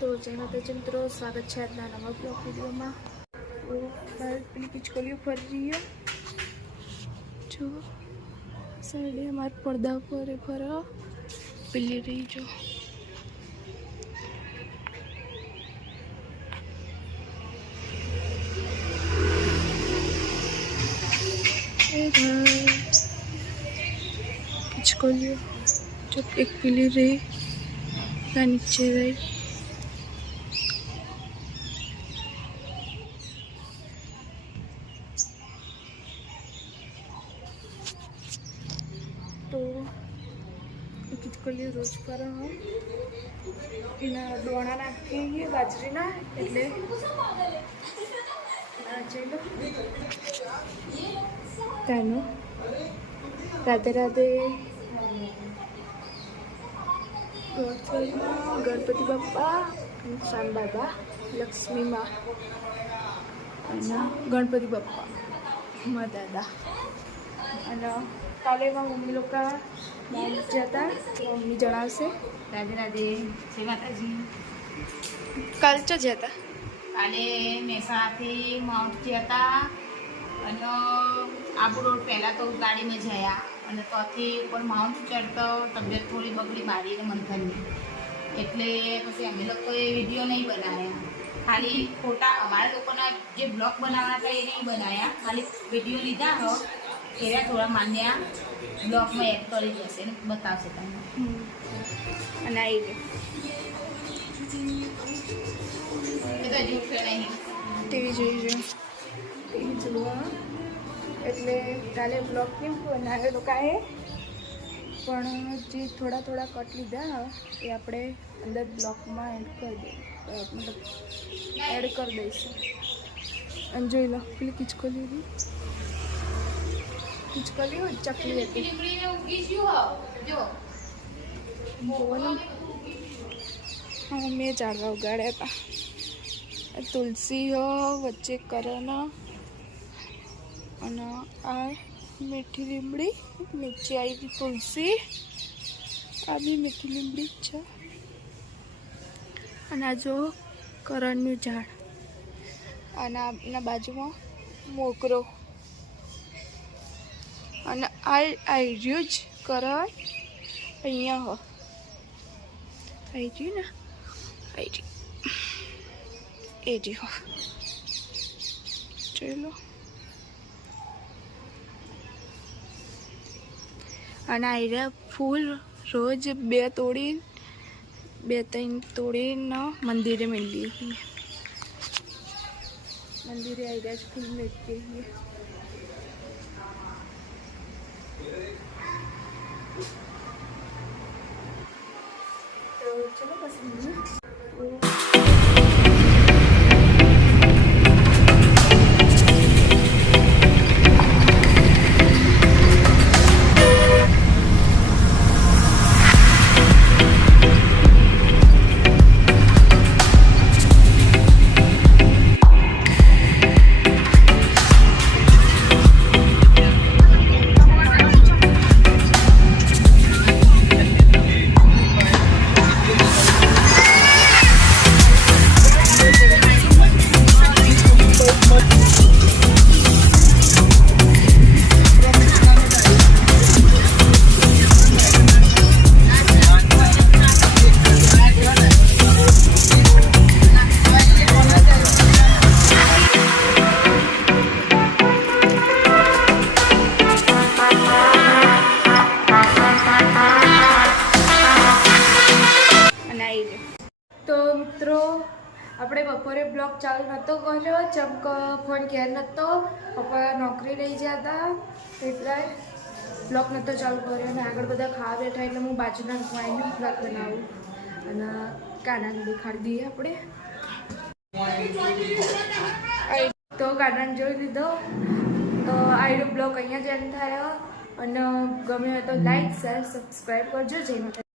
તો જય માતાજી મિત્રો, સ્વાગત છે આજના નવા બ્લોગ વિડીયોમાં। તો પેલી કિચકોલીઓ ફરી રહ્યો જો સાઈડે અમારા પડદા પર ફરા પેલી રહી જો किचकोलियो जो एक पीली रही या नीचे रही तो किचकोलियो रोज पर एना डोणा नाखी बाजरीना એટલે चलो तानो राधे राधे गणपति बाप्पा शाम बाबा लक्ष्मी माँ गणपति बाप्पा माँ दादा काले मम्मी लोग जाता मम्मी जणावशे। राधे राधे जय माताजी। काल चो जाता काले मेहसाणाथी माउंट जता અને આબુ રોડ પહેલાં તો ગાડીમાં જયા અને ત્યાંથી ઉપર માઉન્ટ ચડતો તબિયત થોડી બગડી મારીને મંથનની એટલે પછી અમે લોકોએ વિડીયો નહીં બનાવ્યા, ખાલી ફોટા અમારા લોકોના જે બ્લોગ બનાવવાના હતા એ નહીં બનાવ્યા, ખાલી વિડીયો લીધા હો એવા થોડા માન્ય બ્લોગમાં એડ કરી દેશે ને બતાવશે તમને। અને આવી એ તો હજુ ઉઠે નહીં, ટીવી જોઈ જોઈએ ટીવી જોવા એટલે કાલે બ્લોગ કેમ બનાવેલો કાંઈ પણ જે થોડા થોડા કટ લીધા એ આપણે અંદર બ્લોગમાં એડ કરી દઈએ, મતલબ એડ કરી દઈશું। અને જોઈ લો પેલી કિચકોલી ચકલી હતી હા મેં ઝાડવા ઉગાડ્યા હતા, તુલસી હો વચ્ચે કરના અને આ મીઠી લીમડી નીચે આવી હતી તુલસી, આ બી મીઠી લીમડી જ છે અને આ જો કરણનું ઝાડ અને આના બાજુમાં મોગરો અને આ રહ્યું જ કરણ અહીંયા હો આવી રહ્યું ને આવી રહ્યું એ જ હો જોઈ લો। અને આ ફૂલ રોજ બે ત્રણ તોડીને મંદિરે મેળવીએ છીએ, મંદિરે આવી ફૂલ મેળવીએ છીએ। તો ચલો પછી આપણે બપોરે બ્લોગ ચાલુ નહોતો કર્યો ચમક ફોન ઘેર નહોતો, પપ્પા નોકરી રહી ગયા હતા એટલે બ્લોગ નહોતો ચાલુ કર્યો અને આગળ બધા ખાવા બેઠા એટલે હું બાજુના ખવાઈને બ્લોગ બનાવું અને કાનાને દેખાડી દઈએ આપણે। તો કાનાને જોઈ લીધો તો આઈનો બ્લોગ અહીંયા જ એન્ડ થયો અને ગમે તો લાઈક શેર સબસ્ક્રાઈબ કરજો। જય માતા।